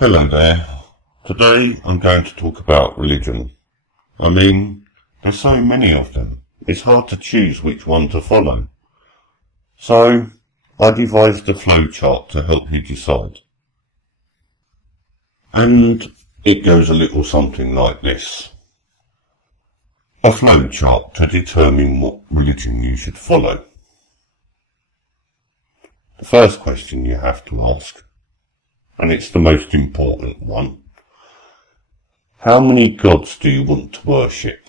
Hello there. Today I'm going to talk about religion. I mean, there's so many of them. It's hard to choose which one to follow. So, I devised a flowchart to help you decide. And it goes a little something like this. A flowchart to determine what religion you should follow. The first question you have to ask, and it's the most important one, how many gods do you want to worship?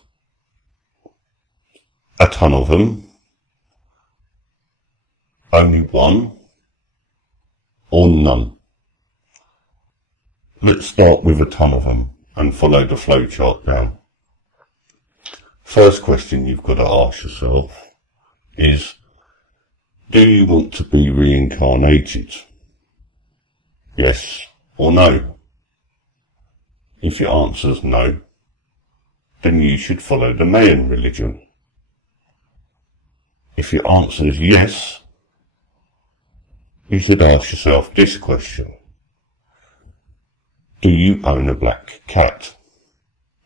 A ton of them? Only one? Or none? Let's start with a ton of them and follow the flowchart down. First question you've got to ask yourself is, do you want to be reincarnated? Yes or no? If your answer is no, then you should follow the Mayan religion. If your answer is yes, you should ask yourself this question. Do you own a black cat?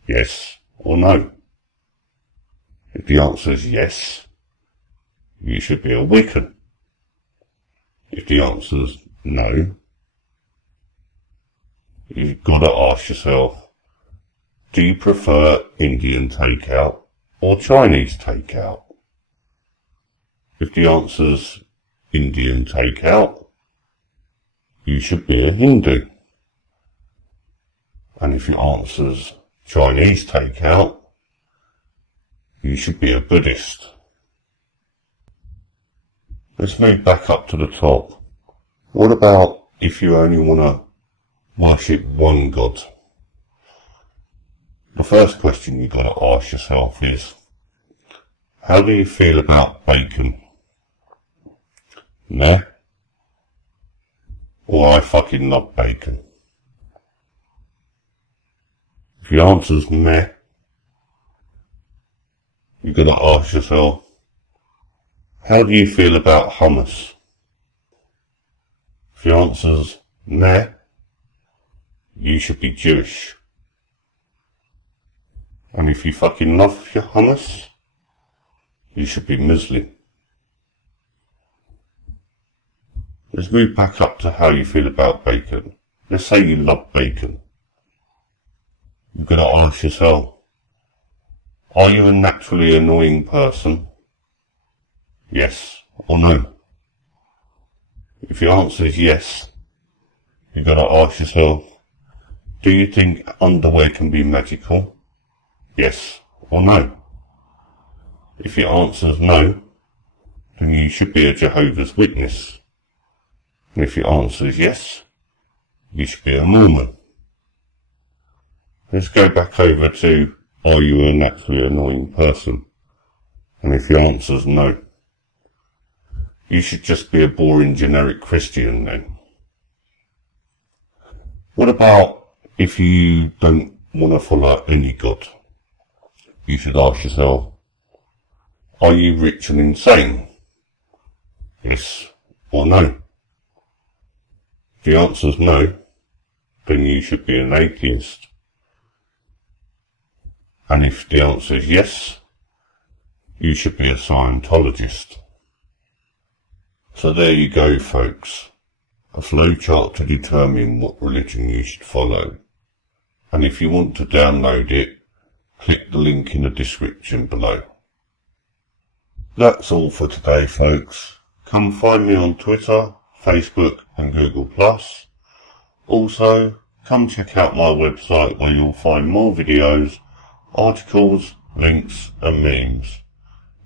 Yes or no? If the answer is yes, you should be a Wiccan. If the answer is no, you've got to ask yourself, do you prefer Indian takeout or Chinese takeout? If the answer is Indian takeout, you should be a Hindu. And if your answer is Chinese takeout, you should be a Buddhist. Let's move back up to the top. What about if you only want to worship one god? The first question you've got to ask yourself is, how do you feel about bacon? Meh? Or I fucking love bacon? If your answer's meh, you've got to ask yourself, how do you feel about hummus? If your answer's meh, you should be Jewish. And if you fucking love your hummus, you should be Muslim. Let's move back up to how you feel about bacon. Let's say you love bacon. You've got to ask yourself, are you a naturally annoying person? Yes or no? If your answer is yes, you've got to ask yourself, do you think underwear can be magical? Yes or no? If your answer is no, then you should be a Jehovah's Witness. And if your answer is yes, you should be a Mormon. Let's go back over to, are you a naturally annoying person? And if your answer is no, you should just be a boring generic Christian then. What about if you don't want to follow any god? You should ask yourself, are you rich and insane? Yes or no? If the answer is no, then you should be an atheist. And if the answer is yes, you should be a Scientologist. So there you go, folks. A flowchart to determine what religion you should follow. And if you want to download it, click the link in the description below. That's all for today, folks. Come find me on Twitter, Facebook and Google+. Also, come check out my website where you'll find more videos, articles, links and memes.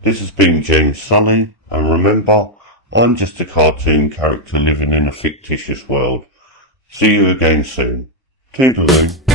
This has been James Sully, and remember, I'm just a cartoon character living in a fictitious world. See you again soon. Toodaloo.